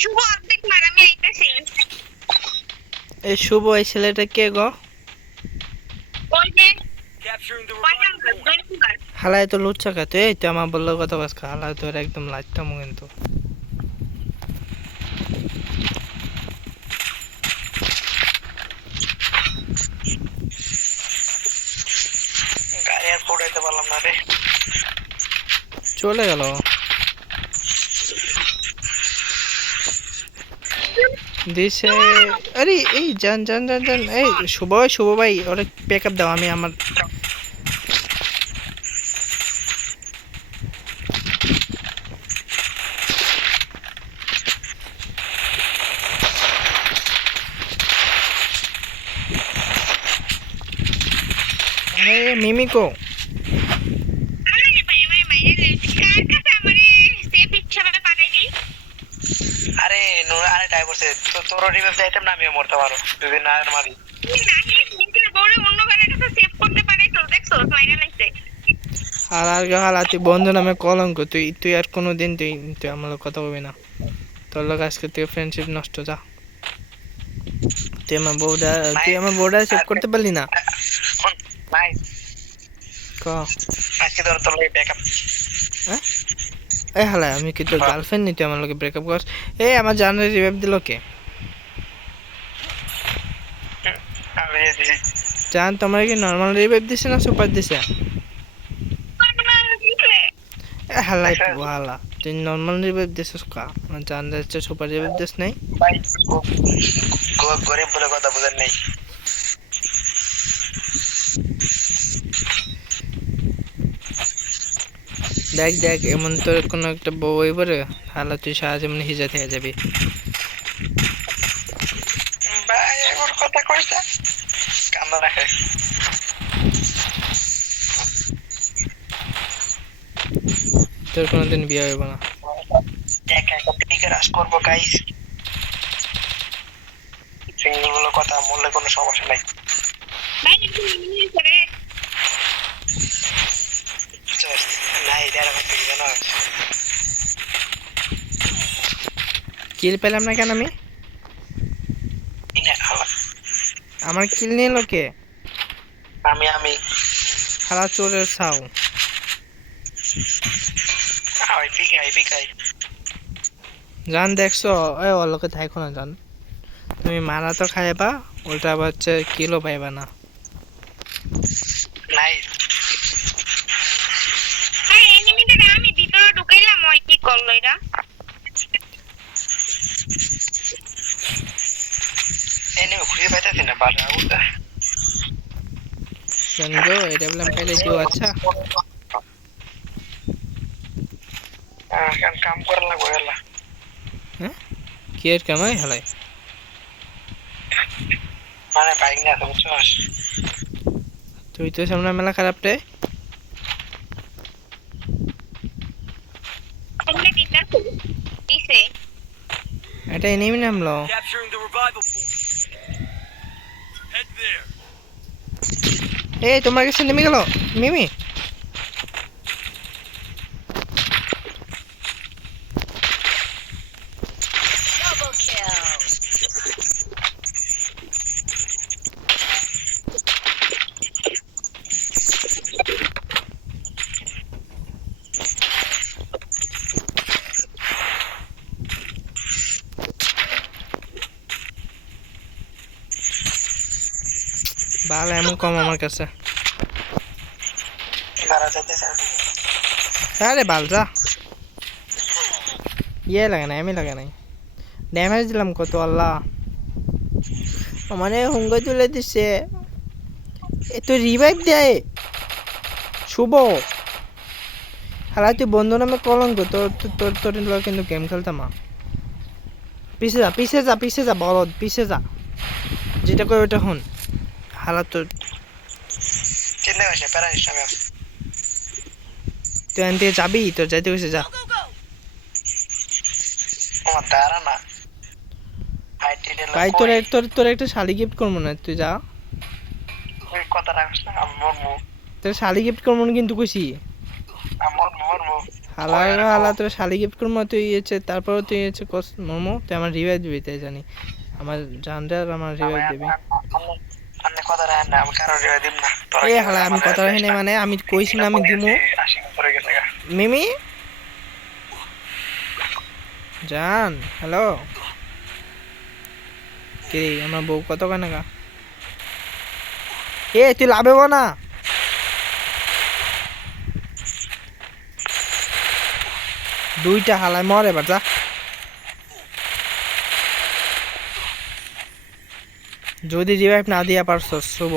শুভ অর্ধেক মার, আমি আইতাছি। এই শুভ এই ছেলেটা কে গো? ওই যে Capturing the কয় revived নাম্বার? point. 2 নাম্বার। হালায় তো লুচ্চা খাতে, এই তো আমার বললো কথা বাস খা, হালায় তো একদম লাইটটা কিন্তু গাড়ি আর পড়াইতে পারলাম না রে। চলে গেল। দিছে। আরে এই জান জান জান জান, এই শুভ শুভ ভাই ওরে ব্যাকআপ দাও, আমি আমার মিমিকো আরে ভাই ভাই মাইরে কার কাছে আমারে সেফ হিসাবে পাঠাই দিই। আরে আরে ড্রাইভার তোর রিভাইভ দিতাম না, আমিও মরতে পারো যদি না মারি। তুই নাহি নিজের বউরে অন্য কারোর কাছে সেভ করতে পারাইছো, দেখছো মাইরা লাইছে। হালার গা হালা, তুই বন্ধু নামে কলঙ্ক, তুই তুই আর কোনোদিন তুই তুই আমার লগে কথা বলবি না। তোর লোক আজকে তুই ফ্রেন্ডশিপ নষ্ট, যা। তুই আমার বউটা সেভ করতে পারলি না। নাই ক আজকে তোর লাগে ব্যাকআপ। হ্যাঁ এই হালা, আমি কি তোর গার্লফ্রেন্ড নি? তুই আমার লোকে ব্রেকআপ করস? এই আমার জানের রিভাইভ দিল কে? আমি জান তোমার কি নর্মাল রিভাইভ দিছে না সুপার দিছে? এ হালাই হালা, তুই নর্মাল রিভাইভ দিছিস কা? জান যাচ্ছে সুপার রিভাইভ দিস নাই? ভাই গরিব বলে কথা বুঝেন নাই। দেখ দেখ, এমন তোর কোনো একটা বউ এবারে হালা, তুই সারা জীবন হিজা থেকে যাবি। ভাই এমন কথা কইতা কান্না রাখে। তোর কোনোদিন বিয়ে হইব না। একা একা পিকে রাশ করবো গাইস। সিঙ্গেল বলে কথা, মরলে কোনো সমস্যা নাই। ভাই একটু মিনিট করে নাই দেড় ঘন্টা কি জানো? কিল পেলাম না কেন আমি? আমার কিল নিয়ে লোকে আমি হালা চোরের ছাও। পিকাই জান দেখছো, ওই ওর লোকে থাইকো না জান, তুমি মারা তো খাইবা, উল্টা আবার হচ্ছে কিলও পাইবা না। নাই ভাই এনিমিটারে আমি ভিতরে ঢুকাইলাম, ওই কি করলো এটা? এনে খুঁজে পাইতেছি না বাসা উঠা। জান গো, এটা বললাম পাইলে দিও। আচ্ছা কাম করা লাগবো এলা। হ্যাঁ কি এর কামাই হালাই? মানে বাইক নিয়ে আসা বুঝছস? তুই তো সামনে মেলা খারাপ রে। তোমরা দিতাছো দিছে। এটা এনিমি নামলো। Capturing the revival point. Head there. এই তোমার কাছে নেমে গেল মিমি। ডাবল কিল। বাল এমন কম আমার কাছে। মারা যাইতেছে। আরে বাল যা, ইয়ে লাগে না, আমি লাগে নাই। ড্যামেজ দিলাম কত আল্লাহ, মানে হুঙ্গা তুলে দিচ্ছে। এ তো রিভাইভ দেয় শুভ। হালা তুই বন্ধু নামে কলঙ্ক, তোর তোর তোর তোর কিন্তু গেম খেলতাম। পিছে যা পিছে যা পিছে যা বলদ, পিছে যা, যেটা করে ওটা হন। হালা তোর চিন্তা করছে প্যারানিস আমি তুই এখান থেকে যাবি, তোর যাইতে গেছে যা। আমার দাঁড়া না ভাই তোর তোর তোর একটা শালি গিফট করবো না, তুই যা। কথা রাখিস না, আমি মরবো। তোর শালি গিফট করবো না কিন্তু কইছি। আমি মরবো। হালা তোর শালি গিফট করবো তুই হচ্ছে তারপরে তুই হচ্ছে মোমো তুই আমার রিভাইভ দিবি তাই জানি আমার জানটা আর আমার রিভাইভ দিবি আমি কথা রাখেন না আমি কারো রিভাইভ দিব না তোরা এ কি হালা আমি কথা রাখি নাই মানে আমি কইছি না আমি দিমু করে গেছে গা। মিমি জান হ্যালো কি আমার বউ কত কেন গা এ তুই লাভেব না দুইটা হালায় মর এবার যা যদি রিভাইভ না দিয়া পারছ শুভ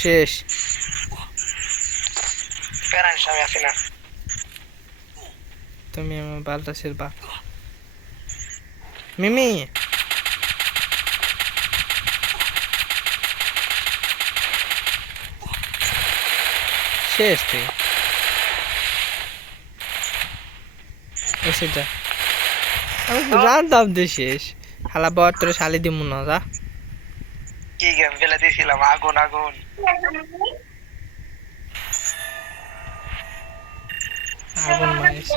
শেষ প্যারেন্টস আমি আছি না তুমি আমার বালটা শেরবা মিমি শেষ তুই এসে যা আমি জানতাম তুই শেষ হালা বর তোর শালি দিমু না যা কি গেম ফেলে দিয়েছিলাম আগুন আগুন আগুন মারিস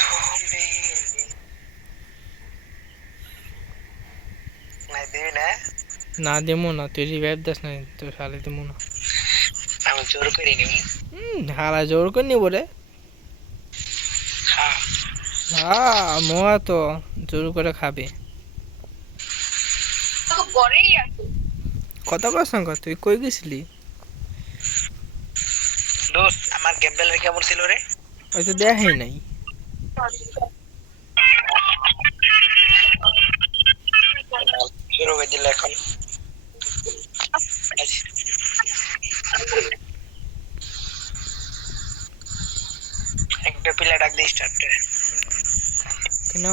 তুমি নাই দিবি না না দিমু না তুই রিভাইভ দাস না তোর শালি দিমু না আমি জোর করে নিবি হালা জোর করে নিব রে হ্যাঁ হ্যাঁ মোয়া তো জোর করে খাবে ঘরেই আছে কত কসম কর তুই কই গেছিলি দোস্ত আমার গেম প্লে কেমন ছিল রে হয়তো দেখাই নাই শুরু করে দিল এখন একটা পিলা ডাক দিয়ে স্টার্ট কেন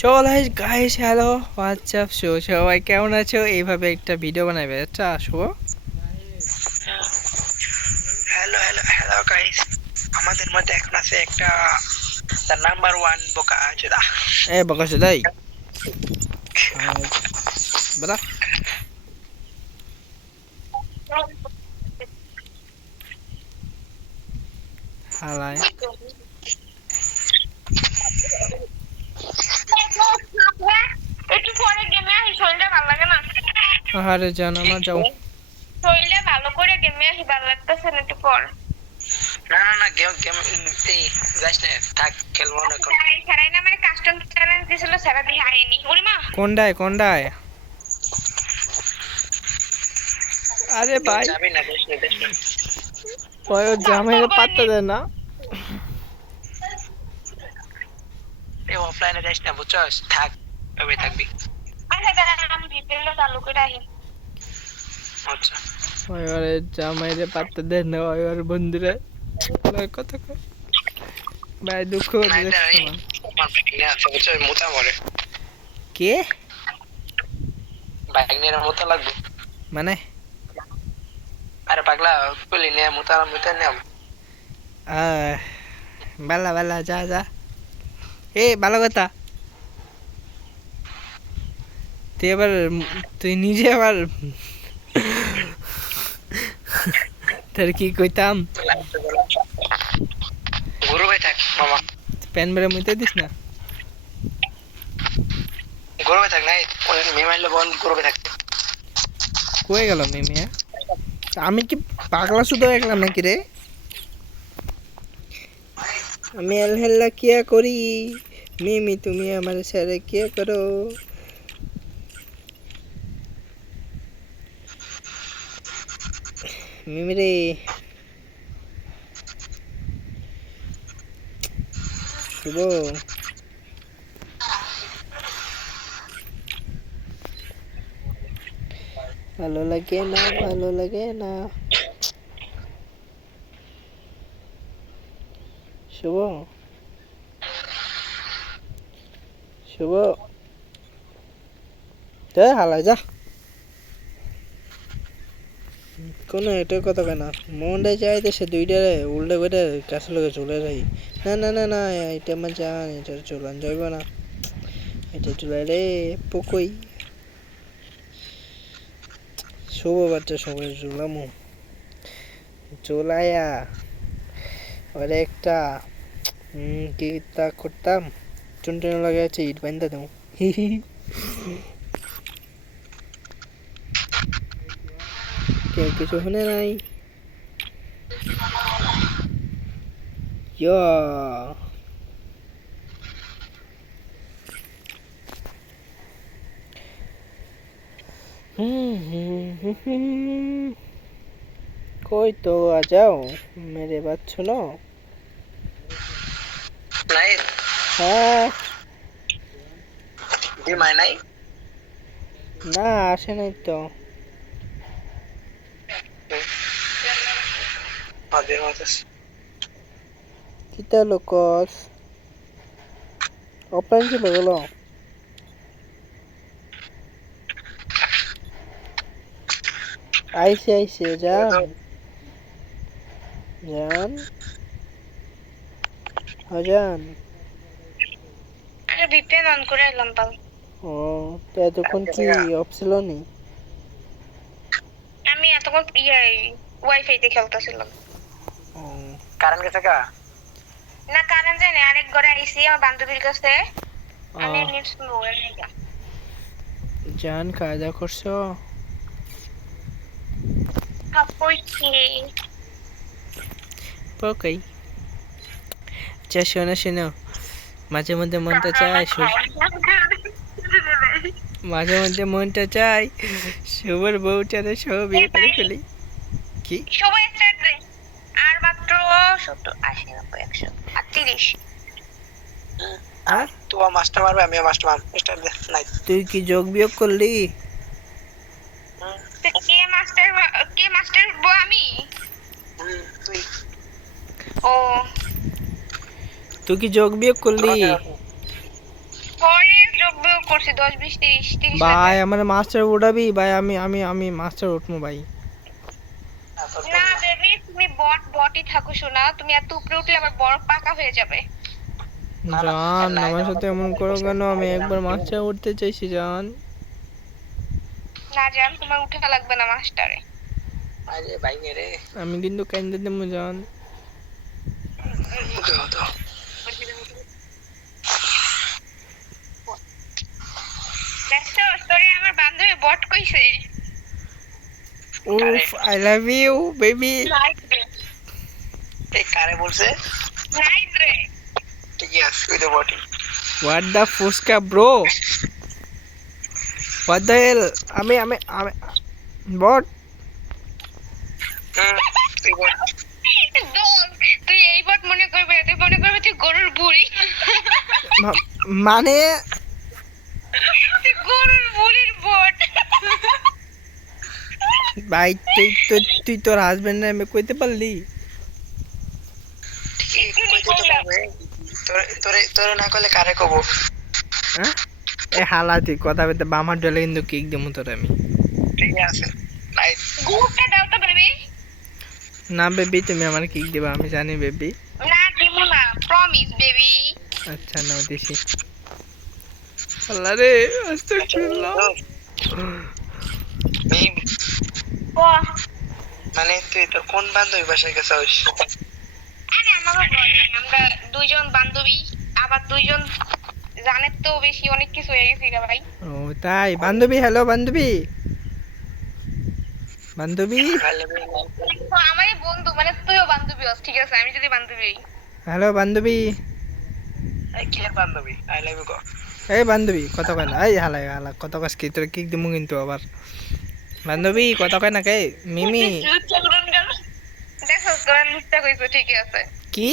চল গাইস হ্যালো হোয়াটসঅ্যাপ শো সবাই কেমন আছো এইভাবে একটা ভিডিও বানাবে আচ্ছা শুভ হ্যালো হ্যালো হ্যালো গাইস আমাদের মধ্যে এখন আছে একটা দ্য নাম্বার 1 বোকা আছে দা এ বকাশ দাই বড়া হালাই একটু পরে গেমে আসি শরীরটা ভালো লাগে না আরে জান আমার যাও শরীরটা ভালো করে গেমে আসি ভালো লাগতেছে না একটু পর না না না গেম গেম এই যাস না থাক খেলবো না এখন সারাই না মানে কাস্টম চ্যালেঞ্জ দিছিল সারা দিয়ে হারিনি ওরে মা কোনটায় আরে ভাই যাবি না দেশ না ওই জামাইরে পাত্তা দেয় না এই অফলাইনে যাস না বুঝছস থাক ওই থাকবি আচ্ছা দাঁড়া আমি ভিতরে চালু করে আসি আচ্ছা ওই ওরে জামাইরে পাত্তা দেয় না ওই ওর বন্ধুরে কত ভাই দুঃখ না এটা আমার বাইক আছে বুঝছস মোটা মরে কে বাইক নিয়ে মোটা লাগবে মানে আরে পাগলা পুলি নিয়ে মোটা নিয়ে বালা যা এ ভালো কথা তুই নিজে আবার তোর কি কইতাম গুরু ভাই থাক মামা প্যান বেড়ে মুইতে দিস না গুরু ভাই থাক নাই মেমাইলে বল গুরু ভাই থাক কয়ে গেল মিমিয়া আমি কি পাগলা শুধু দেখলাম নাকি রে আমি আলহাল্লা কিয়া করি মিমি তুমি আমার সাথে কিয়া করো মিমি রে শুভ ভালো লাগে না শুভ হালা যা কোনো এটা কথা কয় না মনটা চাইতে সে দুইটারে উল্টা করে কাছে লগে চলে যাই না না না না এটা আমার জান এটা চলান যাইব না এটা চলে রে পকই শুভ বাচ্চা সবাই চুলামু চলায়া ওরে একটা কি তা করতাম চুনটুন লাগে আছে ইট বান্ধা দেবো কেউ কিছু শুনে নাই ইয়া कोई तो आ जाओ मेरे बात सुनो নাই हाँ ডিমাই নাই না আসে নাই তো মাঝে মাঝে কিতা লোকস অফলাইন চলে গেল আইসে আইসে যান যান যান আরে ভিপিএন অন করে এলাম তাও ও তো এতক্ষণ কি অফ ছিল নি আমি এতক্ষণ ওয়াইফাইতে খেলতেছিলাম ও, কারণ গেছে কা না কারণ জানি আরেক ঘরে আইসি আমার বান্ধবীর কাছে আমি ও, নেট স্লো হয়ে গেছে জান খাওয়া দাওয়া করছো কাপড়ছি পকাই আচ্ছা শোনো শোনো মাঝে মধ্যে মনটা চায় মাঝে মধ্যে মনটা চায় শুভর বউটারে সব বিয়ে করে ফেলি কি সবাই স্টার্ট রে আর মাত্র 70 80 90 130 আর তুই মাস্টার মারবে আমি মাস্টার মারব স্টার দে নাই তুই কি যোগ বিয়োগ করলি তো কে মাস্টার বো আমি তুই ও তুই কি যোগ বিয়োগ করলি পরে যোগ্য করছি 10 20 30 30 ভাই আমার মাস্টার উঠাবি ভাই আমি আমি আমি মাস্টার উঠবো ভাই না বেবি তুমি বটই থাকো শোনা তুমি এত উপরে উঠলে আমার বড় পাকা হয়ে যাবে জান আমার সাথে এমন করো কেন আমি একবার মাস্টার উঠতে চাইছি জান না জান তোমার উঠা লাগবে না মাস্টারে আরে ভাই মেরে আমি কিন্তু কাইন্দা দেবো জান দাও দেখছো স্টোরি আমার বান্ধবী বট কইছে উফ I love you baby nice রে এই কারে বলছে নাইস রে ঠিক আছে তুই তো বটি what the phuchka bro what the hell আমি আমি আমি বট তুই বট দোল তুই এই বট মনে করবে তুই মনে করবে তুই গরুর বুড়ি মানে তুই গরুর বুড়ির বট ভাই তুই তোর হাজবেন্ড আমি কইতে পারলি ঠিক কইতে তো পারবে তোরে না করলে কারে কব হ্যাঁ এ হালা তুই কথা বলতে বামার ডলে কিন্তু কেক দেবো তোর আমি ঠিক আছে নাইস গ্রুপটা দাও তো বেবি না বেবি তুমি আমার কেক দেবা আমি জানি বেবি না দিমু না প্রমিস বেবি আচ্ছা নাও দিছি আল্লাহ রে আস্তাগফিরুল্লাহ ও মানে তুই তোর কোন বান্ধবী বাসায় গেছিস আরে আমারও ঘরে আমরা দুইজন বান্ধবী আবার দুইজন জানেন তো বেশি অনেক কিছু হয়ে গেছে গা ভাই ও তাই বান্ধবী হ্যালো বান্ধবী বান্ধবী তো আমারই বন্ধু মানে তুইও বান্ধবী হস ঠিক আছে আমি যদি বান্ধবী হই হ্যালো বান্ধবী এই কে বান্ধবী আই লাভ ইউ গো এই বান্ধবী কত কয় না এই হালা হালা কত কাজ কি তোর কেক দিমু কিন্তু আবার বান্ধবী কত কয় না কে মিমি দেখো তোরা লুচ্চা কইছো ঠিকই আছে কি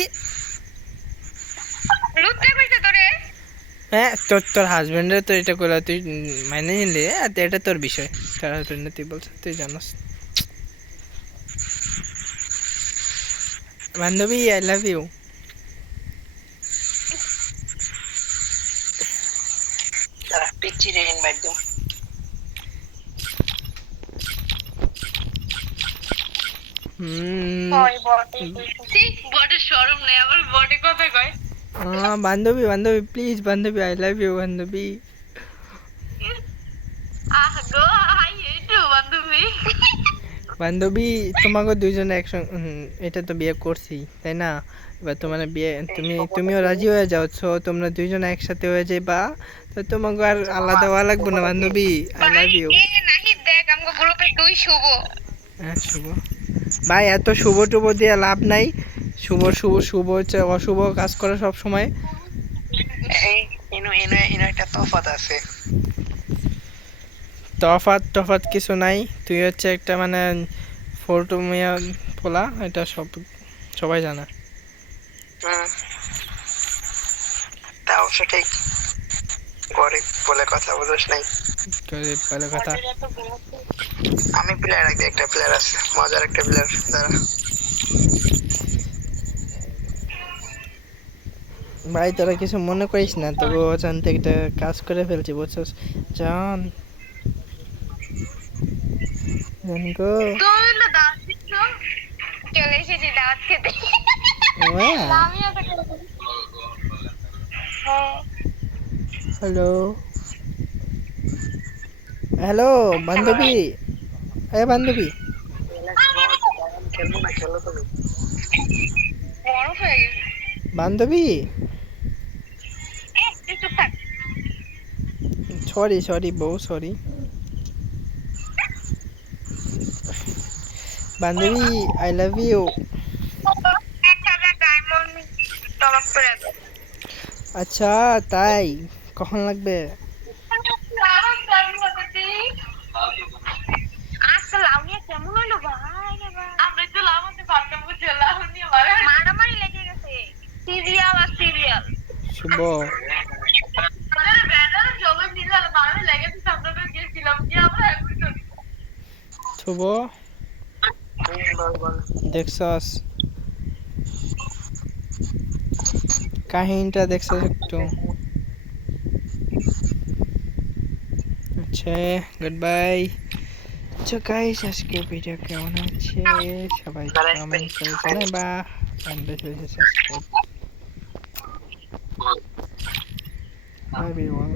লুচ্চা কইছে তোরে হ্যাঁ তোর হাজবেন্ডের তো এটা করে তুই মাইনে নিলি আর এটা তোর বিষয় তোর হাজবেন্ড তুই বলছ তুই জানাস বান্ধবী আই লাভ ইউ তারা পিচ্ছি রে ইনভাইট দাও হয় বটে বটের শরম নেই আবার বটে কথা কয় বান্ধবী বান্ধবী প্লিজ বান্ধবী আই লাভ ইউ বান্ধবী আহ গো আই হেট ইউ বান্ধবী বান্ধবী তোমাকে দুইজনে একসঙ্গে এটা তো বিয়ে করছি তাই না এবার তোমার বিয়ে তুমিও রাজি হয়ে যাচ্ছ তোমরা দুইজনে একসাথে হয়ে যাবা তো তোমাকে আর আলাদা হওয়া লাগবে না বান্ধবী আই লাভ ইউ এ নাহি দেখ আমগো গ্রুপে দুই শুভ হ্যাঁ শুভ ভাই এত শুভ টুভ দিয়ে লাভ নাই শুভ শুভ শুভ হচ্ছে অশুভ কাজ করে সব সময় এই ইনো একটা তফাৎ আছে। তফাৎ টফাৎ কিছু নাই তুই হচ্ছে একটা মানে ফোরটু মিয়া পোলা এটা সবাই জানে হুম, তা অবশ্য ঠিক। গরিব বলে কথা বুঝোস নাই। গরিব বলে কথা আমি প্লেয়ার একটা প্লেয়ার আছে, মজার একটা প্লেয়ার যারা ভাই তোরা কিছু মনে করিস না তবু অজান্তে একটা কাজ করে ফেলছি বুঝছস জান জান গো তুমি না দাঁত দিচ্ছ চলে এসেছি দাঁত খেতে ওয়া আমিও তো হ্যাঁ হ্যালো হ্যালো বান্ধবী এ বান্ধবী খেলবো না, খেলো তুমি। বড় হয়ে গেছে বান্ধবী তুই চুপ থাক সরি সরি বউ সরি বান্ধবী I love you 1000 diamond top করে দে আচ্ছা তাই কখন লাগবে আজকে লাউনিয়া কেমন হইলো ভাই রে ভাই আমরা তো লাউনিয়া ভাবতে বুঝে লাউনিয়া মারামারি লেগে গেছে সিরিয়াল আর সিরিয়াল শুভ আমাদের ব্যানার জগৎ নিলাম মারামারি লেগেছে সামনে গিয়েছিলাম কি আমরা এখন শুভ বল। দেখছস কাহিনীটা দেখছস একটু আচ্ছা গুড বাই তো গাইস আজকে ভিডিও কেমন হচ্ছে সবাই কমেন্ট করে জানাবা এন্ড বেশি বেশি সাবস্ক্রাইব বাই এভরিওয়ান